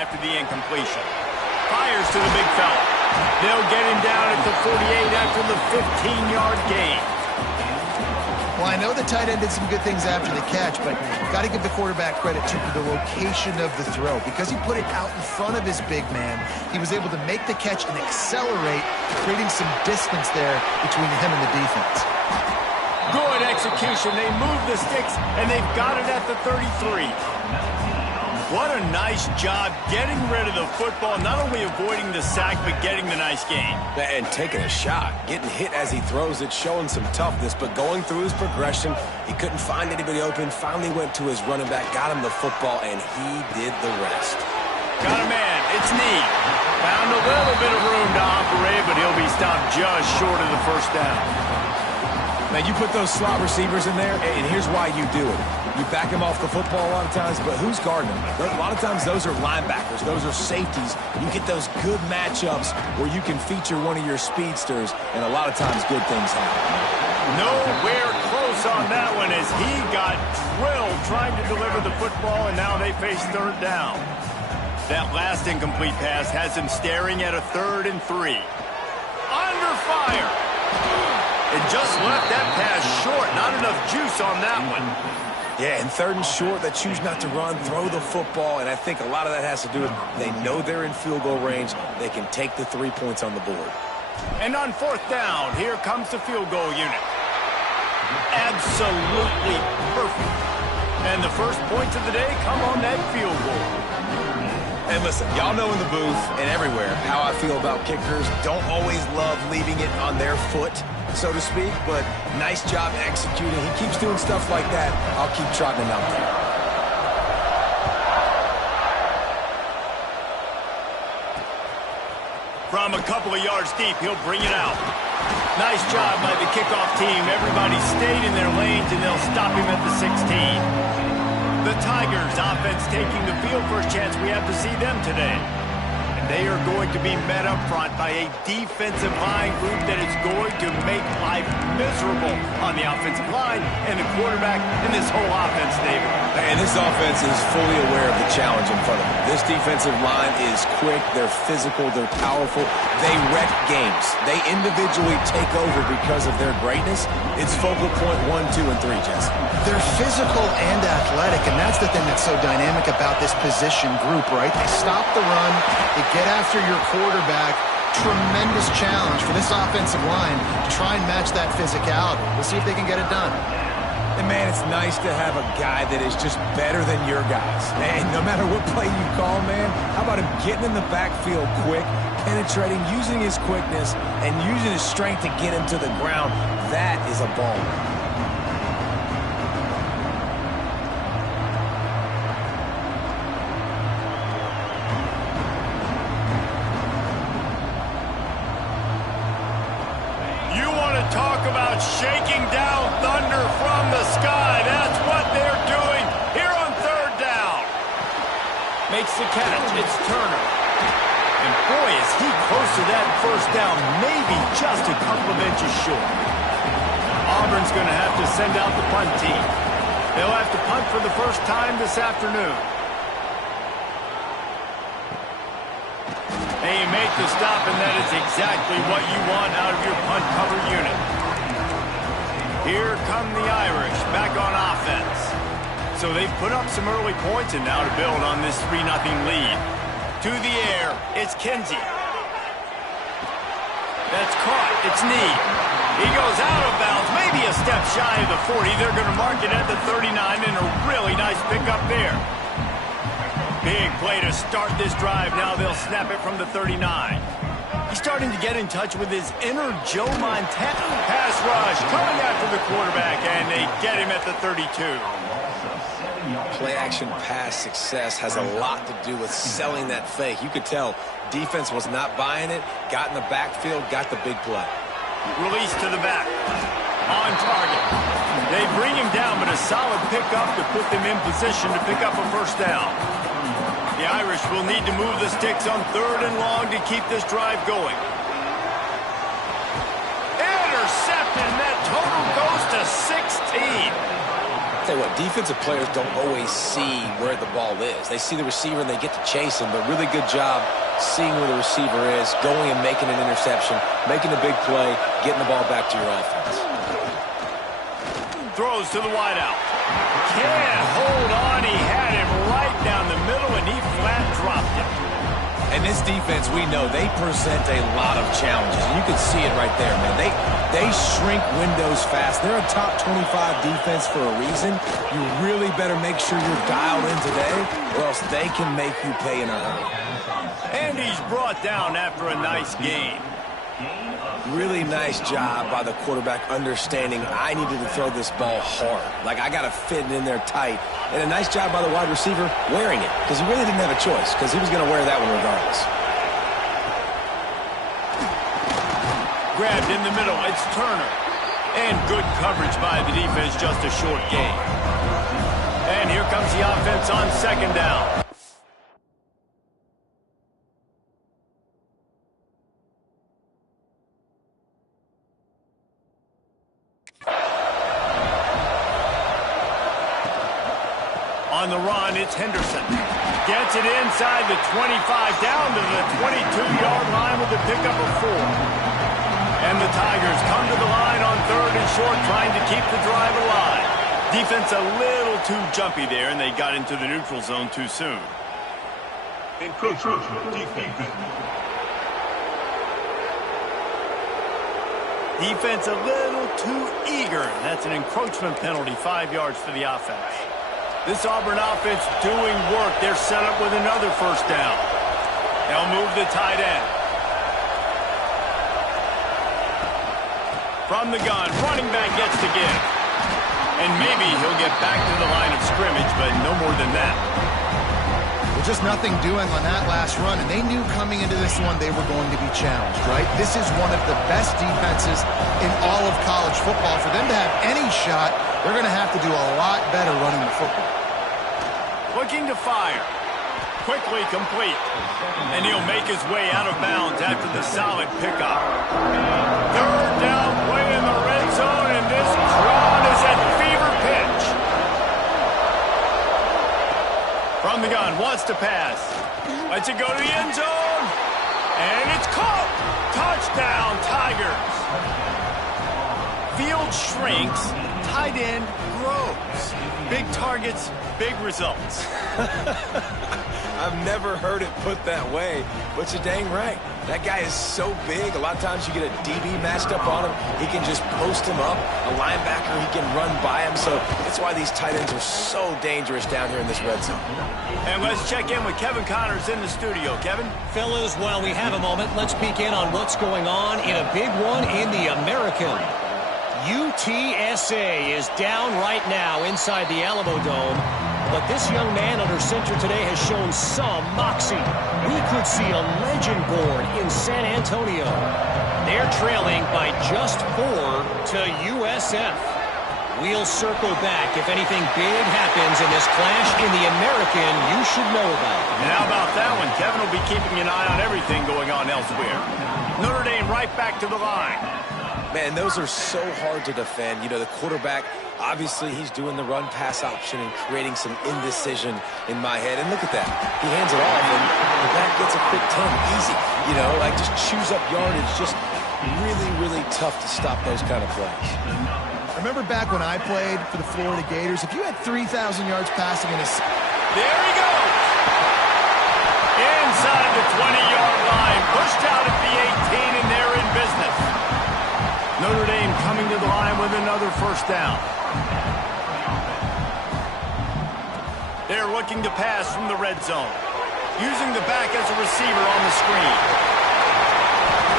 after the incompletion. Fires to the big fella. They'll get him down at the 48 after the 15-yard gain. Well, I know the tight end did some good things after the catch, but got to give the quarterback credit, too, for the location of the throw. Because he put it out in front of his big man, he was able to make the catch and accelerate, creating some distance there between him and the defense. Good execution. They move the sticks, and they've got it at the 33. What a nice job getting rid of the football, not only avoiding the sack, but getting the nice gain. And taking a shot, getting hit as he throws it, showing some toughness, but going through his progression, he couldn't find anybody open, finally went to his running back, got him the football, and he did the rest. Got a man, it's Need. Found a little bit of room to operate, but he'll be stopped just short of the first down. Man, you put those slot receivers in there, and here's why you do it. You back him off the football a lot of times, but who's guarding him? A lot of times those are linebackers. Those are safeties. You get those good matchups where you can feature one of your speedsters, and a lot of times good things happen. Nowhere close on that one as he got drilled trying to deliver the football, and now they face third down. That last incomplete pass has him staring at a 3rd and 3. Under fire. It just left that pass short. Not enough juice on that one. Yeah, and 3rd and short, they choose not to run, throw the football, and I think a lot of that has to do with they know they're in field goal range. They can take the 3 points on the board. And on 4th down, here comes the field goal unit. Absolutely perfect. And the first points of the day come on that field goal. And listen, y'all know in the booth and everywhere how I feel about kickers. Don't always love leaving it on their foot, so to speak, but nice job executing. He keeps doing stuff like that. I'll keep trotting him out there. From a couple of yards deep, he'll bring it out. Nice job by the kickoff team. Everybody stayed in their lanes, and they'll stop him at the 16. The Tigers offense taking the field. First chance we have to see them today. And they are going to be met up front by a defensive line group that is going to make life miserable on the offensive line and the quarterback and this whole offense, David. And this offense is fully aware of the challenge in front of them. This defensive line is quick, they're physical, they're powerful. They wreck games. They individually take over because of their greatness. It's focal point 1, 2, and 3, Jesse. They're physical and athletic, and that's the thing that's so dynamic about this position group, right? They stop the run, they get after your quarterback. Tremendous challenge for this offensive line to try and match that physicality. We'll see if they can get it done. And, man, it's nice to have a guy that is just better than your guys. And no matter what play you call, man, how about him getting in the backfield quick, penetrating, using his quickness, and using his strength to get him to the ground? That is a ball. Talk about shaking down thunder from the sky. That's what they're doing here on 3rd down. Makes the catch. It's Turner. And boy, is he close to that first down, maybe just a couple of inches short. Auburn's going to have to send out the punt team. They'll have to punt for the first time this afternoon. And you make the stop, and that is exactly what you want out of your punt cover unit. Here come the Irish back on offense. So they've put up some early points, and now to build on this 3-0 lead. To the air, it's Kinsey. That's caught. It's Need. He goes out of bounds, maybe a step shy of the 40. They're going to mark it at the 39, and a really nice pickup there. Big play to start this drive. Now they'll snap it from the 39. He's starting to get in touch with his inner Joe Montana. Pass rush coming after the quarterback, and they get him at the 32. Play-action pass success has a lot to do with selling that fake. You could tell defense was not buying it, got in the backfield, got the big play. Release to the back. On target. They bring him down, but a solid pickup to put them in position to pick up a first down. The Irish will need to move the sticks on 3rd and long to keep this drive going. Intercepted, and that total goes to 16. tell you what, defensive players don't always see where the ball is. They see the receiver and they get to chase him, but really good job seeing where the receiver is, going and making an interception, making a big play, getting the ball back to your offense. Throws to the wideout. Can't hold on. He had him right down the middle, and he flat dropped him. And this defense, we know, they present a lot of challenges. And you can see it right there, man. They shrink windows fast. They're a top 25 defense for a reason. You really better make sure you're dialed in today, or else they can make you pay in a hurry. And he's brought down after a nice gain. Really nice job by the quarterback understanding I needed to throw this ball hard. Like, I got to fit it in there tight. And a nice job by the wide receiver wearing it, because he really didn't have a choice, because he was going to wear that one regardless. Grabbed in the middle. It's Turner. And good coverage by the defense, just a short gain. And here comes the offense on second down. On the run, it's Henderson. Gets it inside the 25, down to the 22-yard line with a pickup of 4. And the Tigers come to the line on third and short, trying to keep the drive alive. Defense a little too jumpy there, and they got into the neutral zone too soon. Encroachment, defense. Defense a little too eager. That's an encroachment penalty, 5 yards for the offense. This Auburn offense doing work. They're set up with another first down. They'll move the tight end. From the gun, running back gets to give. And maybe he'll get back to the line of scrimmage, but no more than that. Well, just nothing doing on that last run, and they knew coming into this one they were going to be challenged, right? This is one of the best defenses in all of college football. For them to have any shot, they're going to have to do a lot better running the football. Looking to fire. Quickly complete. And he'll make his way out of bounds after the solid pickup. Third down play in the red zone, and this crowd is at fever pitch. From the gun, wants to pass. Lets it go to the end zone. And it's caught. Touchdown, Tigers. Field shrinks. Tight end grows. Big targets, big results. I've never heard it put that way, but you're dang right. That guy is so big. A lot of times you get a DB matched up on him. He can just post him up. A linebacker, he can run by him. So that's why these tight ends are so dangerous down here in this red zone. And let's check in with Kevin Connors in the studio. Kevin? Fellas, while we have a moment, let's peek in on what's going on in a big one in the American. UTSA is down right now inside the Alamo Dome, but this young man under center today has shown some moxie. We could see a legend born in San Antonio. They're trailing by just 4 to USF. We'll circle back if anything big happens in this clash in the American you should know about. And how about that one? Kevin will be keeping an eye on everything going on elsewhere. Notre Dame right back to the line. Man, those are so hard to defend. You know, the quarterback, obviously he's doing the run-pass option and creating some indecision in my head. And look at that. He hands it off, and the back gets a quick 10. Easy. You know, like just chews up yardage. Just really, really tough to stop those kind of plays. Remember back when I played for the Florida Gators? If you had 3,000 yards passing in a... There he goes. Inside the 20-yard line. Pushed out at the 18, and they're in business. Notre Dame coming to the line with another first down. They're looking to pass from the red zone. Using the back as a receiver on the screen.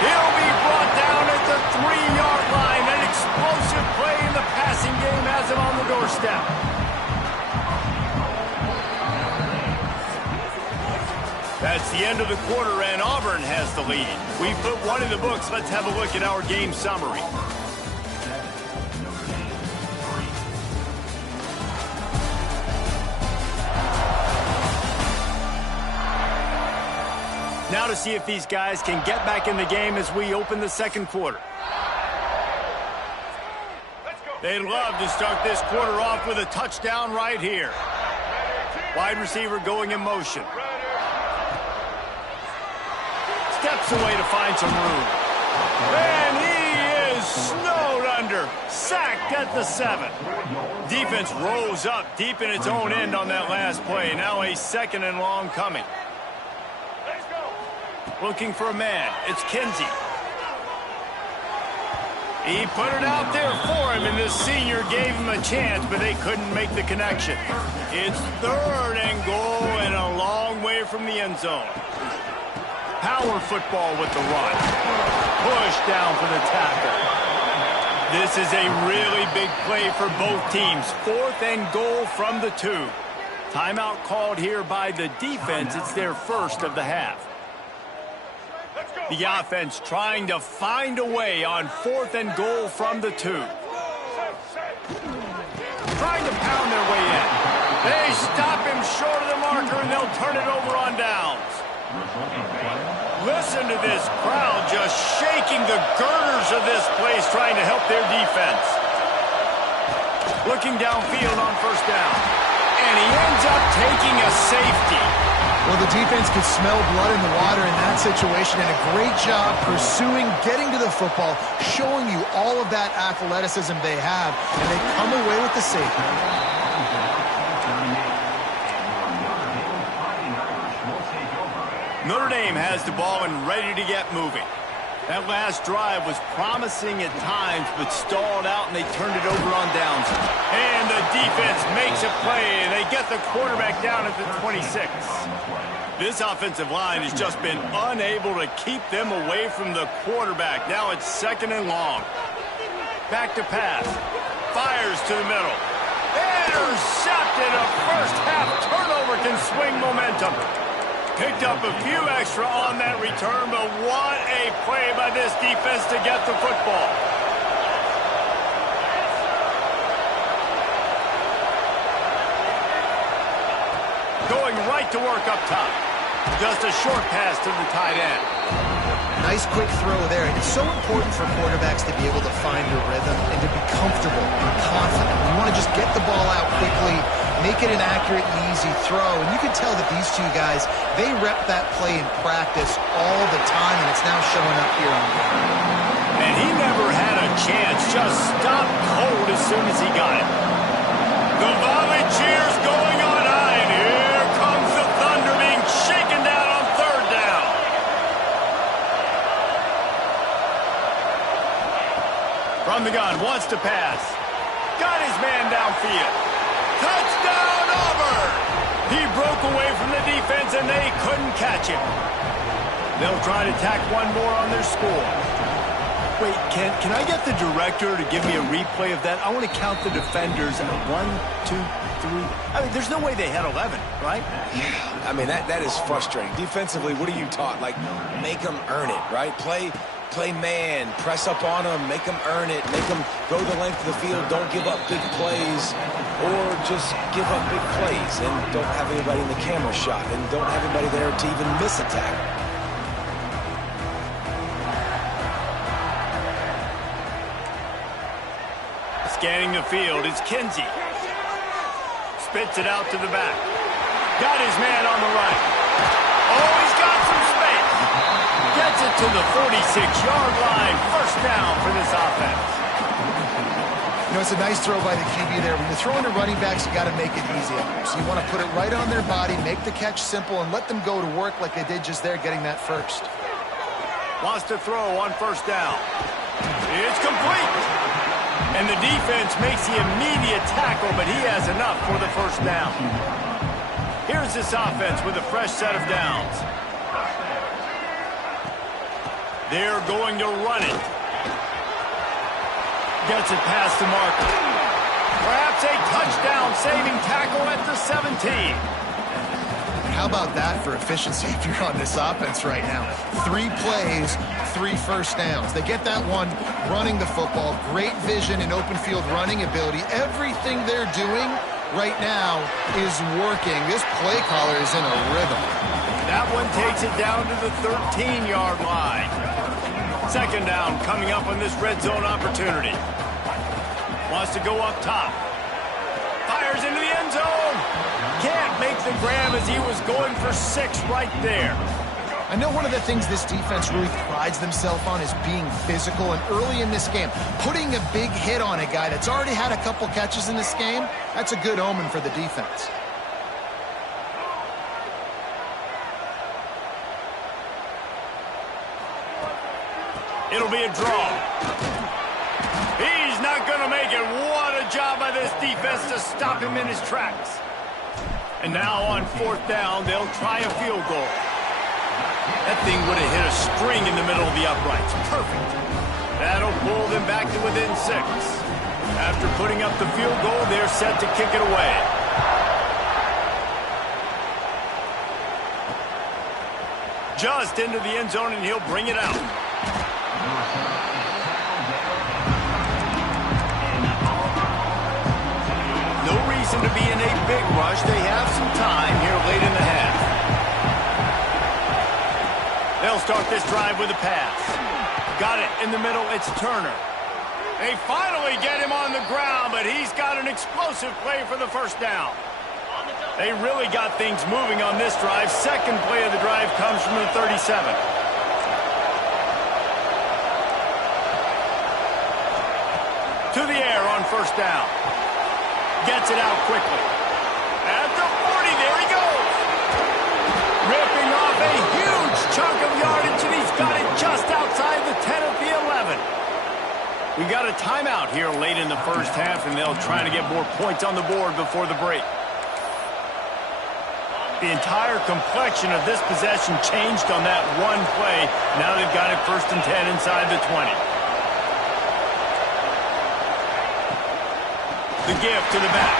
He'll be brought down at the 3-yard line. An explosive play in the passing game has him on the doorstep. That's the end of the quarter, and Auburn has the lead. We've put one in the books. Let's have a look at our game summary. Now to see if these guys can get back in the game as we open the second quarter. Let's go. They'd love to start this quarter off with a touchdown right here. Wide receiver going in motion. Steps away to find some room. And he is snowed under. Sacked at the 7. Defense rose up deep in its own end on that last play. Now a 2nd and long coming. Looking for a man. It's Kinsey. He put it out there for him, and the senior gave him a chance, but they couldn't make the connection. It's 3rd and goal and a long way from the end zone. Power football with the run. Push down for the tackle. This is a really big play for both teams. 4th and goal from the 2. Timeout called here by the defense. It's their first of the half. The offense trying to find a way on 4th and goal from the 2. Trying to pound their way in. They stop him short of the marker, and they'll turn it over on downs. Listen to this crowd just shaking the girders of this place, trying to help their defense. Looking downfield on 1st down. And he ends up taking a safety. Well, the defense could smell blood in the water in that situation, and a great job pursuing, getting to the football, showing you all of that athleticism they have, and they come away with the safety. Notre Dame has the ball and ready to get moving. That last drive was promising at times, but stalled out, and they turned it over on downs. And the defense makes a play, and they get the quarterback down at the 26. This offensive line has just been unable to keep them away from the quarterback. Now it's 2nd and long. Back to pass. Fires to the middle. Intercepted. A first-half turnover can swing momentum. Picked up a few extra on that return, but what a play by this defense to get the football. Going right to work up top. Just a short pass to the tight end. Nice quick throw there. It's so important for quarterbacks to be able to find a rhythm and to be comfortable and confident. You want to just get the ball out quickly, make it an accurate and easy throw. And you can tell that these two guys, they rep that play in practice all the time, and it's now showing up here on the ground. And he never had a chance. Just stopped cold as soon as he got it. The volley cheers going on high, and here comes the Thunder being shaken down on 3rd down. From the gun, wants to pass. Got his man downfield. Touchdown, Auburn! He broke away from the defense, and they couldn't catch him. They'll try to tack one more on their score. Wait, can I get the director to give me a replay of that? I want to count the defenders. 1, 2, 3. I mean, there's no way they had 11, right? Yeah, I mean, that is frustrating. Defensively, what are you taught? Like, make them earn it, right? Play man, press up on them, make them earn it, make them go the length of the field, don't give up big plays, or just give up big plays and don't have anybody in the camera shot and don't have anybody there to even miss a tackle. Scanning the field, it's Kinsey. Spits it out to the back. Got his man on the right. Oh, he's got some space. Gets it to the 46-yard line. 1st down for this offense. You know, it's a nice throw by the QB there. When you're throwing to running backs, you got to make it easy. So you want to put it right on their body, make the catch simple, and let them go to work like they did just there, getting that first. Wants to throw on 1st down. It's complete. And the defense makes the immediate tackle, but he has enough for the 1st down. Here's this offense with a fresh set of downs. They're going to run it. Gets it past the marker. Perhaps a touchdown-saving tackle at the 17. How about that for efficiency if you're on this offense right now? 3 plays, 3 1st downs. They get that one running the football. Great vision and open field running ability. Everything they're doing right now is working. This play caller is in a rhythm. That one takes it down to the 13-yard line. 2nd down coming up on this red zone opportunity. Wants to go up top. Fires into the end zone. Can't make the grab as he was going for 6 right there. I know one of the things this defense really prides themselves on is being physical, and early in this game, putting a big hit on a guy that's already had a couple catches in this game, that's a good omen for the defense. It'll be a draw. He's not going to make it. What a job by this defense to stop him in his tracks. And now on 4th down, they'll try a field goal. That thing would have hit a string in the middle of the uprights. Perfect. That'll pull them back to within 6. After putting up the field goal, they're set to kick it away. Just into the end zone, and he'll bring it out. No reason to be in a big rush. They have some time here late in the half. They'll start this drive with a pass. Got it in the middle. It's Turner. They finally get him on the ground, but he's got an explosive play for the 1st down. They really got things moving on this drive. Second play of the drive comes from the 37. To the air on 1st down. Gets it out quickly. At the 40, there he goes. Ripping off a huge chunk of yardage, and he's got it just outside the 10 at the 11. We got a timeout here late in the 1st half, and they'll try to get more points on the board before the break. The entire complexion of this possession changed on that one play. Now they've got it 1st and 10 inside the 20. The give to the back.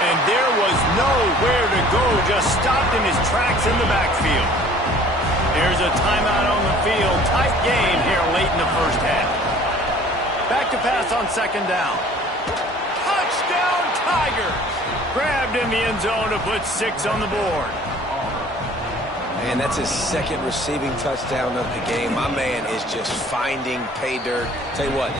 And there was nowhere to go, just stopped in his tracks in the backfield. There's a timeout on the field. Tight game here late in the 1st half. Back to pass on 2nd down. Touchdown Tigers! Grabbed in the end zone to put 6 on the board. Man, that's his 2nd receiving touchdown of the game. My man is just finding pay dirt. Tell you what.